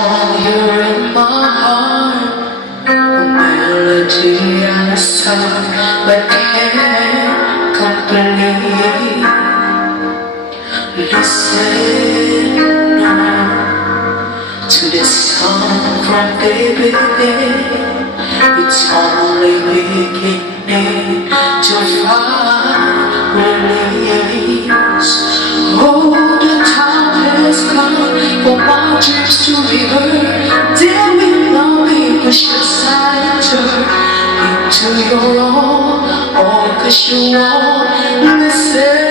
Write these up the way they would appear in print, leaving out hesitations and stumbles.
song you're in my heart, a melody I sung but can't complete. Listen now to this song from baby. It's only beginning to find release. Oh, the time has come for my dreams to be heard. Tell me, mommy, push aside and turn into your own. Oh, 'cause you won't listen.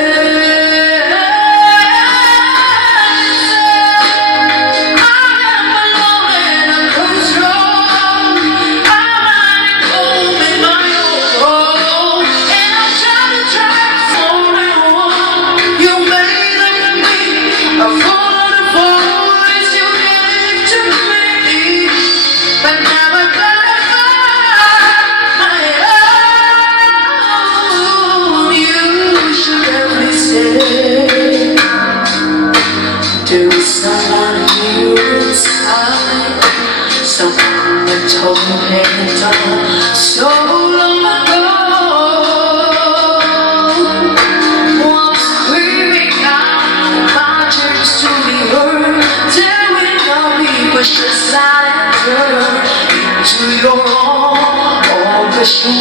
There is someone here inside, someone that told me so long ago. I'm screaming out my dreams to be heard. Tell me, tell me, push aside and turn into your own. Oh, 'cause you